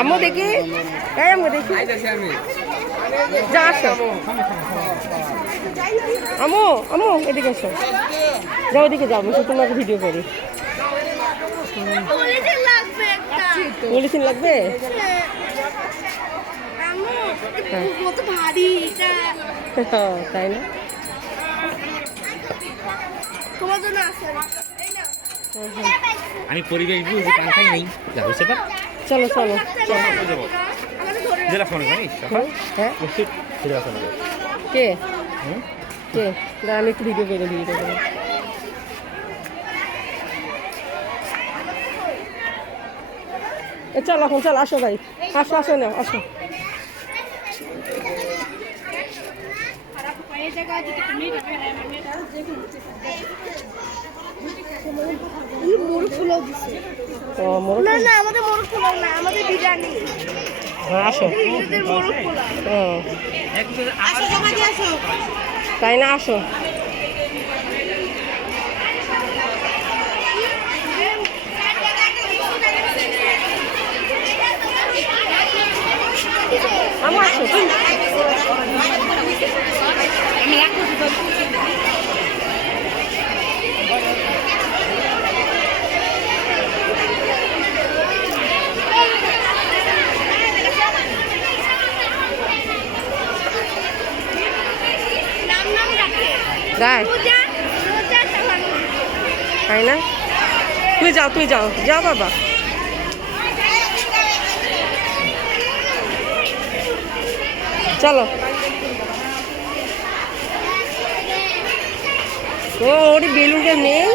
আম্মু দেখি। এই আম্মু দেখি। যা আসো। আম্মু আম্মু এদিকে এসো। যাও ওদিকে যাও আমি তোমাকে ভিডিও করি। পলিথিন লাগবে? হ্যাঁ, তাই না? তোমার জন্য আছে। আমি পরিবেশ বুঝি কানখাই নেই। যা বুঝতে পার চলো চলো। জেলা ফোন জানিস? হ্যাঁ হ্যাঁ। জেলা ফোন কে? কে? আমি একটু ভিডিও করে চল এখন চল আসো ভাই। আসো আসো না আসো এই মোরগ পোলাও দিছে ও মোরগ না না আমাদের মোরগ পোলাও না আমাদের বিরিয়ানি। হ্যাঁ, আসো। তাই না আসো। গায় তাই না? তুই যাও তুই যাও। যাও বাবা। চলো। ও বেলুনটা নেই?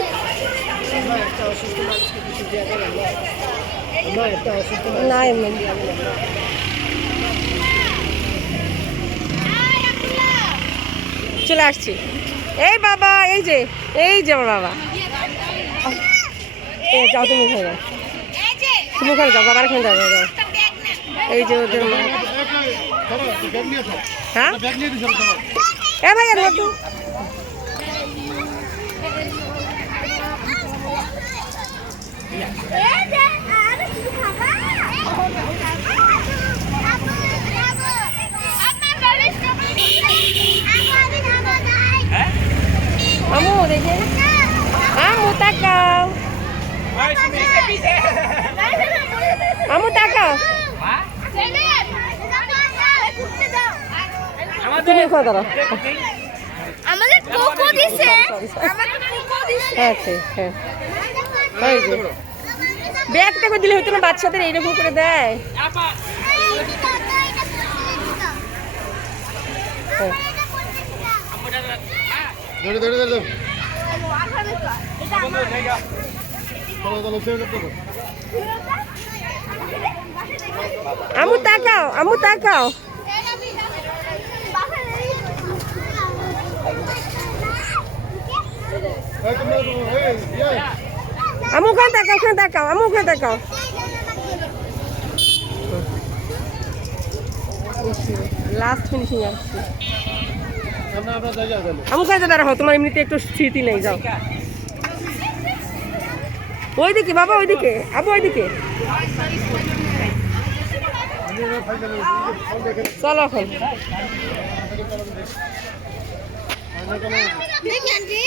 না এমনি চলে আসছি। এই বাবা, এই যে এই যে আমার বাবা। এই যাও তুমি ওখানে যাও। তুমি ওখানে যাও, বাবার এখানে যাও এই যে ওদের হ্যাঁ এ ভাইয়া নতুন এই যে আরে কি খাবা আপনার বাড়ি আমু দেখে আমু তাকাও আমু টাকা তুমি ওখানে দাঁড়াও। আমাদের কোকো দিছে। আমাদের কোকো দিছে। হ্যাঁ হ্যাঁ। এই যে। ব্যাগটা করে দিলে হতো না বাচ্চাদের এইরকম করে দেয়। ধরে ধরে ধরে আমু তাকাও আমু তাকাও। আমু ওখানে তাকাও ওখানে তাকাও আমু ওখানে তাকাও। লাস্ট ফিনিশিং আসছে। আমু কাজে দাঁড়াও তোমার এমনিতে একটু স্মৃতি নেই যাও। ওইদিকে বাবা ওইদিকে আবু ওইদিকে। চলো এখন। দেখেন জি